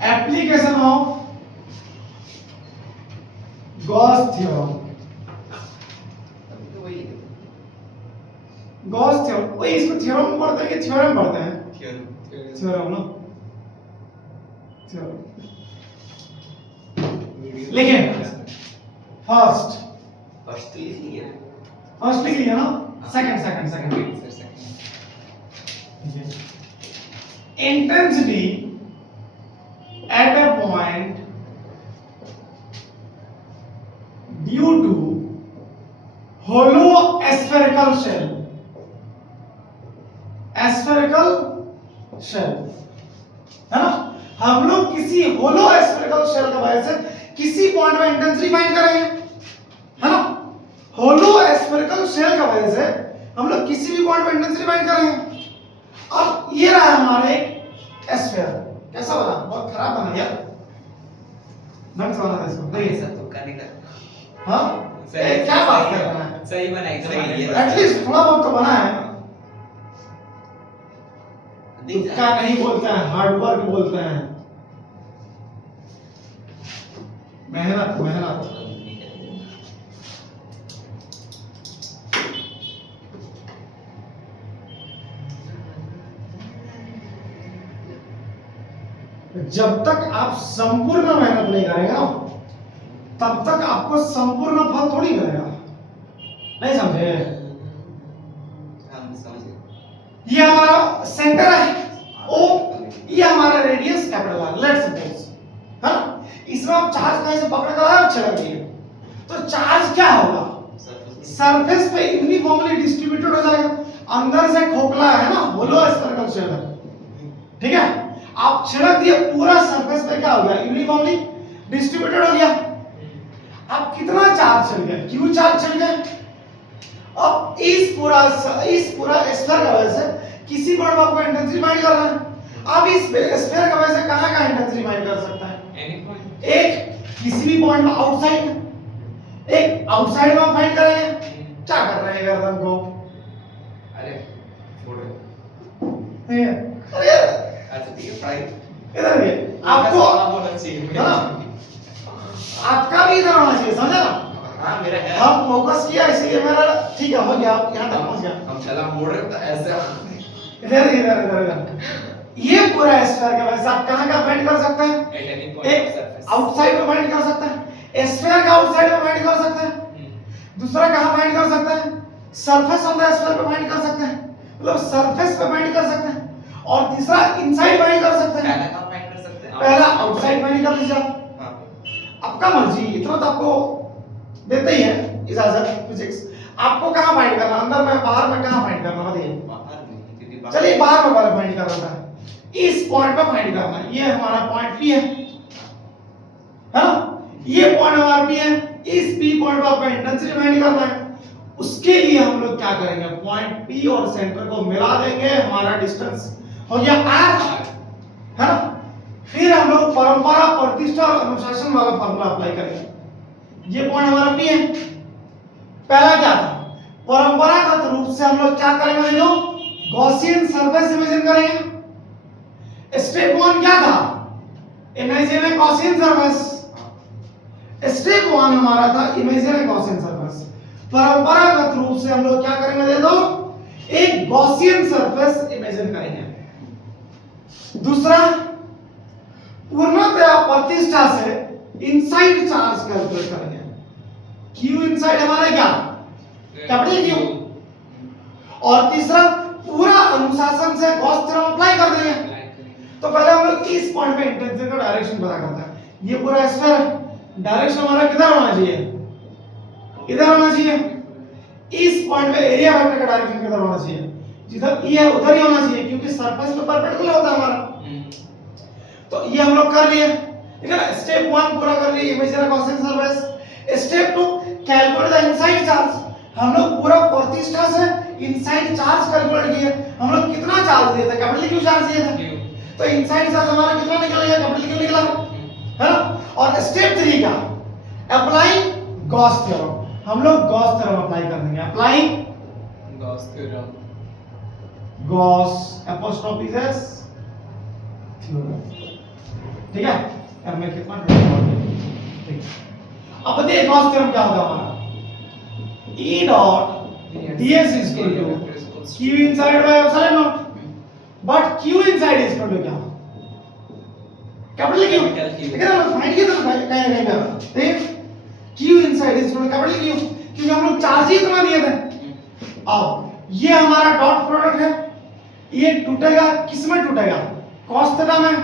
Application of Gauss theorem. Gauss theorem, वही इसको theorem पढ़ते हैं कि थ्योरम पढ़ते हैं? थ्योरम ना, थ्योरम। लिखें फर्स्ट लिख लिया ना, second intensity at a point due to hollow spherical shell है ना। हम लोग किसी होलो स्फेरिकल शेल का वजह से किसी पॉइंट में इंटेंसिटी फाइंड करेंगे, है ना। होलो स्फेरिकल शेल का वजह से हम लोग किसी भी पॉइंट में इंटेंसिटी फाइंड करेंगे। अब ये रहा हमारे स्फीयर, कैसा बना? बहुत खराब बना यार, ढंग से बना था इसको। नहीं ऐसा तो करने का। हाँ क्या बात कर रहा है? सही बना है, एटलीस्ट थोड़ा बहुत तो बना है। क्या नहीं बोलते हैं, हार्ड वर्क बोलते हैं, मेहनत। जब तक आप संपूर्ण मेहनत नहीं करेंगे ना, तब तक आपको संपूर्ण फल थोड़ी मिलेगा। नहीं समझे? हम समझे। ये हमारा सेंटर है O, ये हमारा radius capital R, let's suppose, है ना। इसमें आप चार्ज कहीं से पकड़ कर आए, छिड़क दिए, तो चार्ज क्या होगा? सरफेस पे यूनिफॉर्मली डिस्ट्रीब्यूटेड हो जाएगा। अंदर से खोखला है ना, होलो स्फेरिकल शेल है, ठीक है। आप छिड़क दिए, पूरा सरफेस पे क्या हो गया? यूनिफॉर्मली डिस्ट्रीब्यूटेड हो गया। अब कितना चार्ज चल गया? क्यू चार्ज चल गया। अब इस पूरा स्फीयर का वजह से किसी पॉइंट में आपको इंटेंसिटी फाइंड करना है। अब इस स्फीयर का वजह से कहां का इंटेंसिटी फाइंड कर सकता है? एनी पॉइंट, एक किसी भी पॉइंट में आउटसाइड, एक आउटसाइड में फाइंड करेंगे। क्या कर रहे हैं गर्दन को? अरे फोड़ो। अरे अच्छा ठीक है, फ्राई इधर ये आपको होना चाहिए, है ना, आपका भी इधर होना चाहिए, समझा ना। हाँ मेरा है, हम फोकस किया इसलिए मेरा ठीक है, हो गया, आप यहां तक पहुंच गया। हम चला मोड़ रहे तो ऐसे इधर ये पूरा स्फीयर का वैसे आप कहां का फाइंड कर सकते हैं? एट एनी एक पॉइंट ऑफ सरफेस। आउटसाइड में फाइंड कर सकते हैं, स्फीयर का आउटसाइड में फाइंड कर सकते हैं। दूसरा कहां फाइंड कर सकते हैं? सरफेस ऑन द स्फीयर पे फाइंड कर सकते हैं, मतलब सरफेस पे फाइंड कर सकते हैं। और तीसरा इनसाइड फाइंड कर सकते हैं। पहला कहां फाइंड कर सकते हैं? पहला आउटसाइड फाइंड कर लीजिए आप, हां आपका मर्जी, इतना तो आपको देते ही है इजाजत फिजिक्स। आपको कहां फाइंड करना? अंदर में, बाहर में, कहां फाइंड करना बताइए? बाहर नहीं, क्योंकि चलिए बाहर में वाला फाइंड करना है, इस पॉइंट पे फाइंड करना है। ये हमारा पॉइंट P है ना, ये पॉइंट हमारा P है। इस P पॉइंट पे आपको इंटेंसिटी फाइंड करना है। उसके लिए हम लोग क्या करेंगे? पॉइंट P और सेंटर को मिला देंगे, हमारा डिस्टेंस हो गया R, है ना। फिर हम लोग परंपरा, प्रतिष्ठा और अनुशासन वाला फार्मूला अप्लाई करेंगे। ये पॉइंट हमारा P है। पहला क्या था? परंपरागत रूप से हम लोग क्या करेंगे देखो, गॉसियन सरफेस इमेजिन करेंगे। स्टेप 1 क्या था? इमेजिन ए गॉसियन सरफेस। स्टेप 1 हमारा था इमेजिन ए गॉसियन सरफेस। परंपरागत रूप से हम लोग क्या करेंगे देखो, एक गॉसियन सरफेस इमेजिन करेंगे। दूसरा, पूर्णतया प्रतिष्ठा से इनसाइड चार्ज कैलकुलेट करेंगे। क्यू इनसाइड हमारा क्या? Capital Q. और तीसरा, पूरा अनुशासन से गॉस थ्योरम अप्लाई कर देंगे। तो पहले हम लोग इस पॉइंट पे इंटेंसिटी का डायरेक्शन पता करते हैं। ये पूरा स्फीयर है, डायरेक्शन हमारा किधर होना चाहिए? इधर होना चाहिए। इस पॉइंट पे एरिया वेक्टर का डायरेक्शन किधर होना चाहिए? जिधर E है उधर ही होना चाहिए, क्योंकि सरफेस पे परपेंडिकुलर होता है हमारा। तो ये हम लोग कर लिए, ठीक है ना। स्टेप 1 पूरा कर लिए, imagine Gaussian surface. Step 2, calculate the inside charge. हम लोग पूरा प्रतिष्ठा से इनसाइड चार्ज कैलकुलेट किए। हम लोग कितना चार्ज दिए थे? कैपिटल क्यू चार्ज दिए थे। तो इनसाइड चार्ज हमारा कितना निकल गया? कैपिटल क्यू निकला, है ना। और स्टेप 3 का अप्लाई गॉस थ्योरम। हम लोग गॉस थ्योरम अप्लाई कर देंगे। Apply Gauss theorem, Gauss apostrophe S theorem. ठीक है, अब मैं कितना ठीक। अब बताइए गॉस थ्योरम क्या होगा हमारा, E dot ds is equal to q inside by epsilon naught, but q inside is equal to क्या, कैपिटल Q, ठीक है ना, फाइंड किया था कहीं ना कहीं पे, ठीक, q inside is equal to capital Q, क्योंकि हम लोग चार्ज ही इतना दिए थे। अब ये हमारा डॉट प्रोडक्ट है, ये टूटेगा, किस में टूटेगा, cos थीटा में,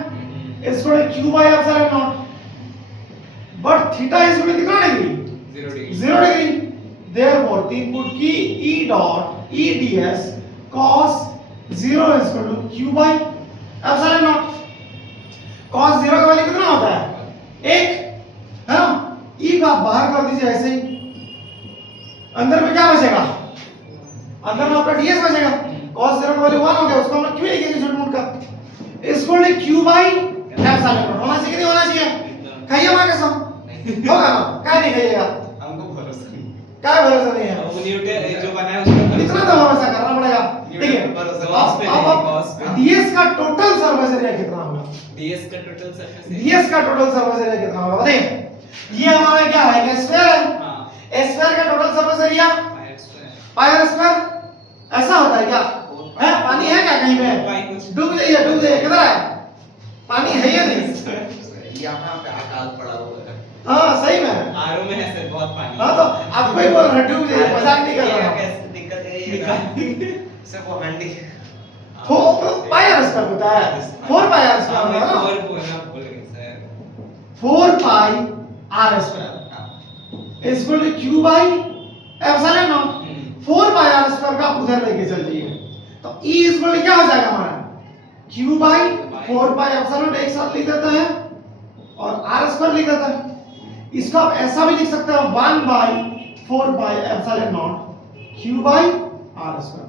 इसको q by epsilon naught, but theta is equal to कितना degree, 0 degree, therefore the input key E dot E ds cos 0 is equal to q by epsilon naught, cos 0 का वैल्यू कितना होता है, 1 है ना, E को आप बाहर कर दीजिए ऐसे ही, अंदर में क्या बचेगा, अंदर में आपका ds बचेगा, cos 0 का वैल्यू 1 हो गया, उसको हम लोग क्यों लिखेंगे छोटे मोटे का, इसको ले q by epsilon naught होना चाहिए, नहीं होना चाहिए, खाइए हमारे कसम होगा ना, क्या नहीं खाइएगा, हमको भरोसा नहीं, क्या भरोसा नहीं है, वो न्यूटन जो बना है उसका इतना तो भरोसा करना पड़ेगा, देखिए अब ds का टोटल सरफेस एरिया कितना होगा, ds का टोटल सरफेस ds का टोटल सरफेस एरिया कितना होगा बताइए, ये हमारा क्या है, एक स्फीयर है, हां स्फीयर का total surface area pi r square, ऐसा होता है क्या, है पानी है क्या कहीं पे, डूब जाइए किधर है, पानी है या नहीं, यहाँ पे अकाल पड़ा हुआ है, हाँ सही में आरओ में है सर बहुत पानी, हाँ तो आपको ही बोल रहा हूं, डूब जाइए, मजाक नहीं कर रहा हूं, कैसे दिक्कत है ये सर वो हंडी पाई आर स्क्वायर होता है, 4 पाई आर स्क्वायर होता है ना, 4 बोल रहे sir, 4 pi r square is equal to q by epsilon naught, 4 pi r square का उधर लेके चल जाइए, तो E इज इक्वल टू क्या हो जाएगा हमारा, q बाय 4 पाई एप्सिलॉन एक साथ लिख देते हैं और r स्क्वायर लिख देते हैं, इसको आप ऐसा भी लिख सकते हो 1 by 4 pi epsilon naught q by r square,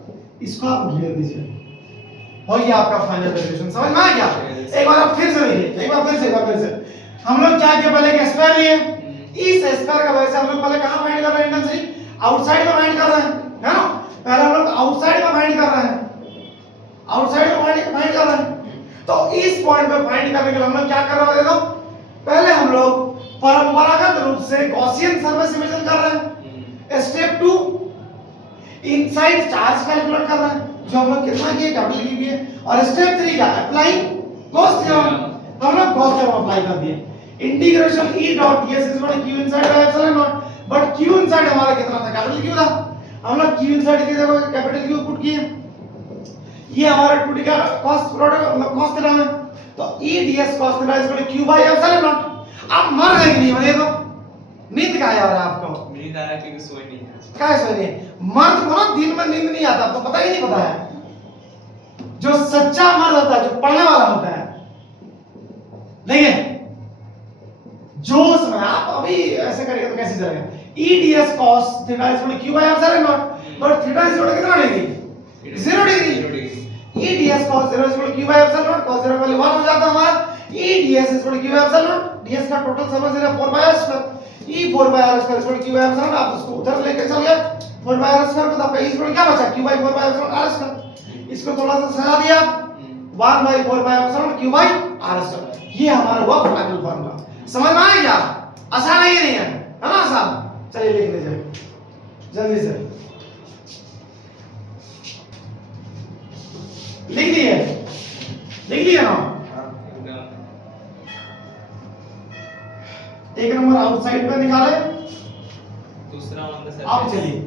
इसको आप घेर दीजिए, हो गया आपका फाइनल डेरिवेशन, समझ में आ गया, एक बार आप फिर से लिखिए, एक बार फिर से हम लोग क्या किया, पहले एक स्क्वायर लिए, इस स्क्वायर का वैसे हम लोग पहले कहां फाइंड कर रहे हैं, इंटेंसिटी आउटसाइड में फाइंड कर रहे हैं, है ना, पहले हम लोग आउटसाइड में फाइंड कर रहे हैं, आउटसाइड में फाइंड कर रहे हैं, तो इस पॉइंट पे फाइंड करने के लिए हम लोग क्या कर रहे हैं, पहले हम लोग परंपरागत रूप से गॉसियन सरफेस इमेजिन कर रहे हैं, स्टेप 2 इनसाइड चार्ज कैलकुलेट कर रहे हैं, जो हम लोग कितना किए, कैपिटल की किए, और स्टेप 3 क्या, अप्लाई गॉस थ्योरम, हम लोग गॉस थ्योरम अप्लाई कर दिए, integration E dot ds is equal to q inside by epsilon naught, but q inside हमारा कितना था, कैपिटल Q था, हम लोग q इनसाइड की जगह कैपिटल Q पुट किए, ये हमारा टू का cos प्रोडक्ट मतलब cos थीटा है, तो E ds cos theta is equal to q by epsilon naught, आप मर गए कि नहीं बताइए तो, नींद का आ रहा है आपको, नींद आ रहा है क्योंकि सोए नहीं है, क्या सोए नहीं, मर्द को ना दिन में नींद नहीं आता, आपको पता ही नहीं पता है, जो सच्चा मर्द होता है, जो पढ़ने वाला होता है, देखिए जोश में आप अभी ऐसे करेंगे तो कैसे चलेगा, E ds cos theta is equal to q by epsilon naught, but theta is equal to कितना degree, 0 degree, E ds cos 0 is equal to q by epsilon naught, cos 0 का वैल्यू 1 हो जाता है हमारा, E ds is equal to q by epsilon naught, ds का total surface area 4 by r square, E 4 by r square is equal to q by epsilon, आप उसको उधर लेके चल गए, 4 बाय r स्क्वायर, तो आपका E इज इक्वल टू क्या बचा, q by 4 by epsilon r square, इसको थोड़ा सा सजा दिया, 1 by 4 by epsilon q by r square, ये हमारा हुआ फाइनल फार्मूला, समझ में आ गया, आसान है नहीं है ना आसान, चलिए लिख लीजिए जल्दी से, लिख दिए ना, एक नंबर आउटसाइड पे निकाले, दूसरा ऑन द सरफेस, अब चलिए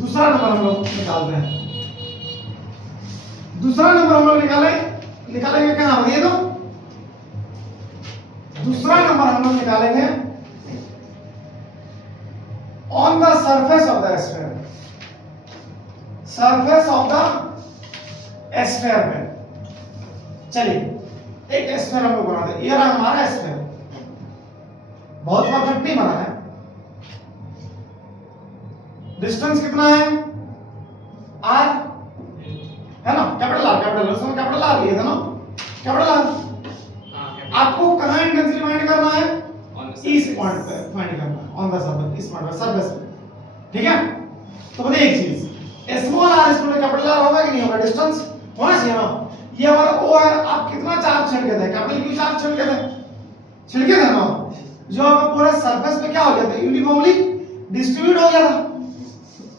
दूसरा नंबर हम लोग निकालते हैं, दूसरा नंबर हम लोग निकालेंगे कहां बताइए तो, दूसरा नंबर हम लोग निकालेंगे on the surface of the sphere, surface of the sphere पे, चलिए एक स्फीयर हम लोग बना दे, ये रहा हमारा स्फीयर, बहुत परफेक्ट नहीं बना है, डिस्टेंस कितना है r, है ना, कैपिटल उसमें कैपिटल R लिए था ना, कैपिटल R, आपको कहां इंटेंसिटी फाइंड करना है, इस पॉइंट पे फाइंड करना है, ऑन द सरफेस, इस पॉइंट पे सरफेस पे, ठीक है, तो बताइए एक चीज, small r equal to capital R होगा कि नहीं होगा, डिस्टेंस होना चाहिए ना, ये हमारा O है, आप कितना चार्ज छिड़के थे, कैपिटल क्यू चार्ज छिड़के थे ना, जो हमें पूरे सरफेस पे क्या हो गया था, यूनिफॉर्मली डिस्ट्रीब्यूट हो गया था।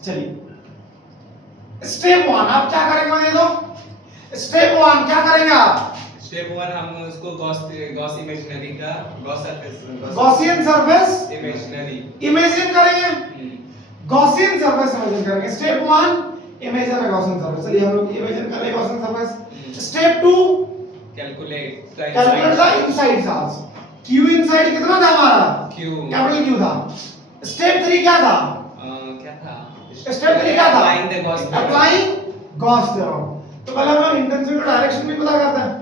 चलिए स्टेप 1 आप क्या करेंगे मुझे दो, स्टेप 1 क्या करेंगे आप, स्टेप 1 हम उसको गॉस इमेजिनरी का Gauss surface Gaussian surface imaginary imagine करेंगे, गॉसियन सरफेस इमेजिन करेंगे। स्टेप 1 इमेजिन है गॉसियन सरफेस, चलिए हम लोग इमेजिन करेंगे Gaussian surface. Step 2 calculate the inside charge, Q inside कितना था हमारा, क्यू कैपिटल क्यू था। स्टेप 3 क्या था, क्या था, स्टेप 3 क्या था, applying the Gauss applying Gauss theorem. तो पहले हम लोग इंटेंसिटी डायरेक्शन भी पता करते हैं,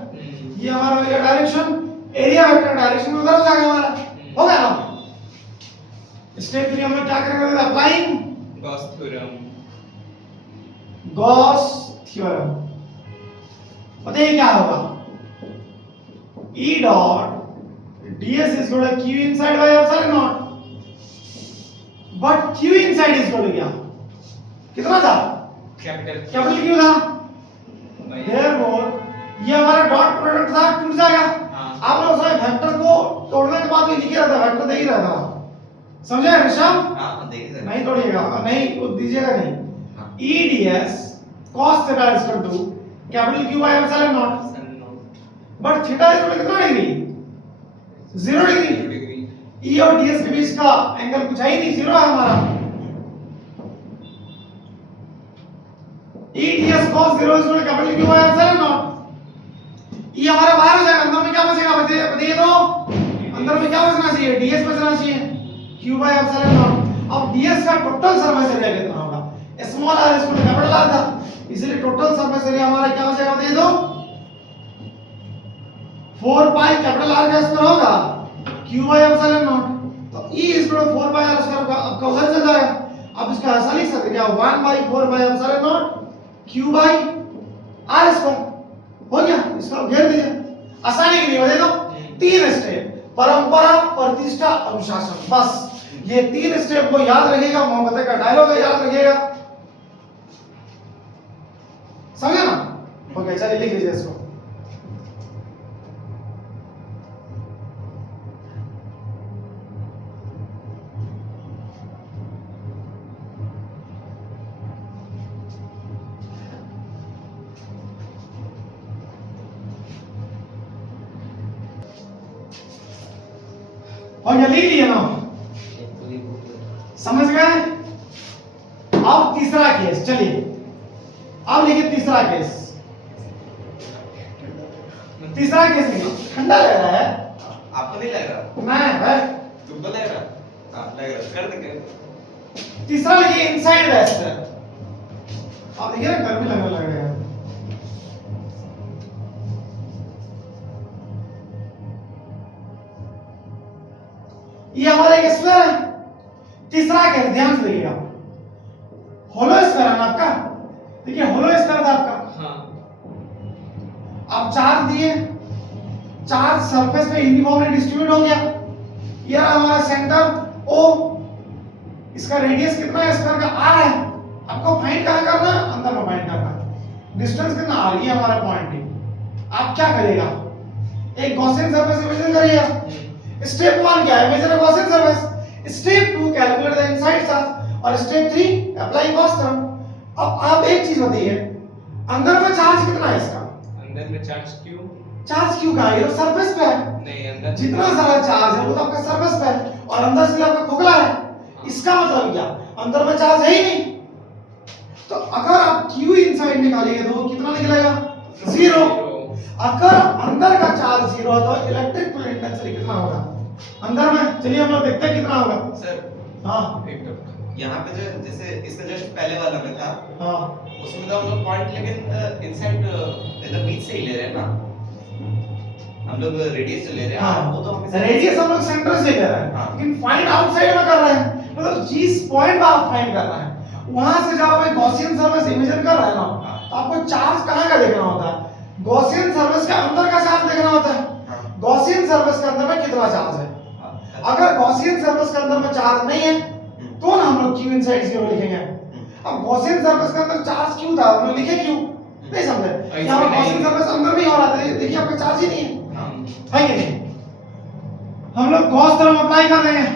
ये हमारा हो गया डायरेक्शन, एरिया वेक्टर डायरेक्शन में उधर हो जाएगा हमारा, हो गया ना। स्टेप 3 हम लोग क्या करेंगे, applying Gauss theorem, Gauss theorem. बताइए क्या होगा, E dot ds is equal to q inside by epsilon naught, but q inside is equal to क्या, कितना था, कैपिटल Q था, therefore ये हमारा डॉट प्रोडक्ट था, टूट जाएगा। आप लोग उसमें वेक्टर को तोड़ने के बाद भी लिखे रहता, वेक्टर दे ही रहता, समझे ऋषभ? हां देखिए नहीं तोड़िएगा, नहीं वो दीजिएगा नहीं। E ds cos theta is equal to capital Q by epsilon naught, but theta is equal कितना डिग्री, 0 डिग्री। E और ds के बीच का एंगल कुछ है ही नहीं, 0 है हमारा। E ds cos 0 is equal to capital Q by epsilon naught। E हमारा बाहर हो जाएगा, अंदर में क्या बचेगा, बताइए तो, अंदर में क्या बचना चाहिए, ds बचना चाहिए, Q by epsilon naught। अब ds का टोटल सरफेस एरिया कितना होगा, small r is equal to capital R था, इसलिए टोटल सरफेस एरिया हमारा क्या हो जाएगा, बताइए तो, 4 पाई कैपिटल R का स्क्वायर होगा Q by epsilon naught। तो E is equal to 4 pi R square का आपका उधर चल जाएगा। अब इसका आसानी से क्या, 1 by 4 by epsilon naught Q by R square हो गया, इसका घेर दीजिए, आसानी के लिए बता दो। 3 स्टेप, परंपरा, प्रतिष्ठा, अनुशासन, बस ये 3 स्टेप को याद रखिएगा, मोहम्मद का डायलॉग है, याद रखिएगा, समझे ना? ओके चलिए लिख लीजिए इसको। और ये लिख लिए ना, समझ गए? अब तीसरा केस, चलिए अब लिखिए तीसरा केस। तीसरा केस लिखिए, ठंडा लग रहा है आपको नहीं लग रहा, नहीं भाई तुमको लग रहा, हां लग रहा, कर दे। तीसरा लिखिए इनसाइड वेस्ट, आप देखिए ना गर्मी लगने लग रहा है। ये हमारा एक स्फीयर है, तीसरा केस ध्यान से देखिएगा, होलो स्फीयर है ना आपका, देखिए होलो स्फीयर था आपका, हां अब चार्ज दिए, चार्ज सरफेस पे यूनिफॉर्मली डिस्ट्रीब्यूट हो गया, ये रहा हमारा सेंटर O, इसका रेडियस कितना है स्फीयर का, R है, आपको फाइंड कहां करना है, अंदर में फाइंड करना है, डिस्टेंस कितना R, ये हमारा पॉइंट है। आप क्या करिएगा, एक गॉसियन सरफेस इमेजिन करिएगा। स्टेप 1 क्या है, imagine Gaussian surface. Step 2 calculate the inside charge, और स्टेप 3 अप्लाई गॉस थ्योरम। अब आप एक चीज बताइए, अंदर में चार्ज कितना है इसका, अंदर में चार्ज क्यों, चार्ज क्यों का, ये तो सरफेस पे है, नहीं अंदर जितना सारा चार्ज है वो तो आपका सरफेस पे है, और अंदर से आपका खोखला है, इसका मतलब क्या, अंदर में चार्ज है ही नहीं। तो अगर आप Q इनसाइड निकालेंगे तो वो कितना निकलेगा, 0। अगर अंदर का चार्ज 0 है तो इलेक्ट्रिक फील्ड इंटेंसिटी कितना होगा अंदर में, चलिए हम लोग देखते हैं कितना होगा। सर हाँ यहाँ पे जो जैसे इसका जस्ट पहले वाला में था, हाँ उसमें तो हम लोग पॉइंट लेकिन इनसाइड इधर बीच से ही ले रहे हैं ना, हम लोग रेडियस से ले रहे हैं। हाँ वो तो हम रेडियस हम लोग सेंटर से ले रहे हैं, हाँ। लेकिन फाइंड आउटसाइड में कर रहे हैं, मतलब जिस पॉइंट पे आप फाइंड कर रहे हैं वहां से जब आप एक गॉसियन सरफेस इमेजिन कर रहे हैं ना, तो आपको चार्ज कहां का देखना होता है, गॉसियन सरफेस के अंदर का चार्ज देखना होता है, गॉसियन सरफेस के अंदर में कितना चार्ज है। अगर गॉसियन सरफेस के अंदर में चार्ज नहीं है तो ना हम लोग Q इनसाइड 0 लिखेंगे। अब गॉसियन सरफेस के अंदर चार्ज Q था, हमने लिखे Q, नहीं समझे? यहाँ पर कॉसिंग सरफेस अंदर नहीं हो रहा था, देखिए आपका चार्ज ही नहीं है कि नहीं? हम लोग गॉस थ्योरम अप्लाई कर रहे हैं,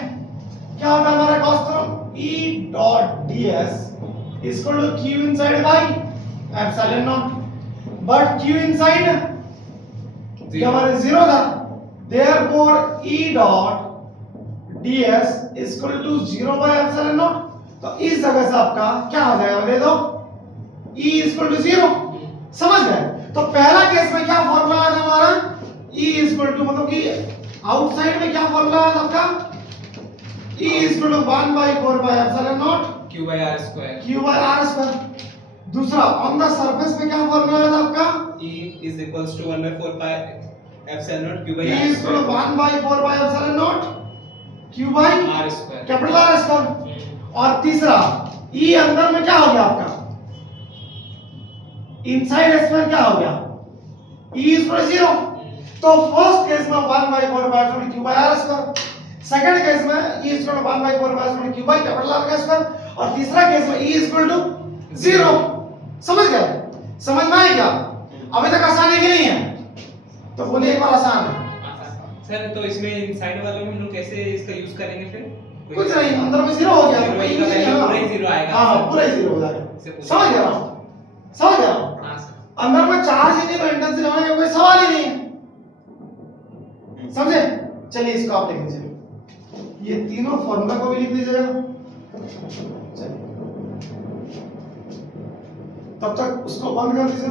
क्या होता है हमारा Gauss theorem? E dot ds is equal to q inside by epsilon naught, but q inside ये हमारे 0 था, therefore E dot ds is equal to 0 by epsilon naught। तो इस जगह से आपका क्या हो जाएगा, दे दो E is equal to 0। समझ गए? तो पहला केस में क्या फॉर्मूला आया था हमारा, E is equal to मतलब कि आउटसाइड में क्या फॉर्मूला आया था आपका, E is equal to 1 by 4 by epsilon naught q by r square। q by r square। दूसरा ऑन द सरफेस में क्या फॉर्मूला आया था आपका, E is equals to 1 by 4 pi epsilon naught q by E r is equal to square 1 by 4 by epsilon naught q by r square। Capital R square. और तीसरा E अंदर में क्या हो गया आपका, इनसाइड स्क्वायर क्या हो गया, E is equal to 0। तो फर्स्ट केस में 1 by 4 by epsilon q by r square, second case में E is equal to 1 by 4 by epsilon q by capital R का स्क्वायर, और तीसरा केस में E is equal to 0। समझ गए? समझ में आया क्या? अभी तक आसान है कि नहीं है? तो बोलिए एक बार आसान है। सर तो इसमें इनसाइड वाले में हम लोग कैसे इसका यूज करेंगे फिर? कुछ नहीं, अंदर में 0 हो गया तो Zero कोई का नहीं value है। पूरा ही 0 आएगा। हां पूरा ही 0 हो जाएगा। इससे पूछो। समझ गया? समझ गया? हाँ सर। अंदर में चार्ज ही नहीं तो इंटेंसिटी होने का कोई सवाल ही नहीं है। समझे? चलिए इसको आप लिख लीजिए, ये तीनों फॉर्मूला को भी लिख दीजिएगा। चलिए तब तक उसको बंद कर दीजिए।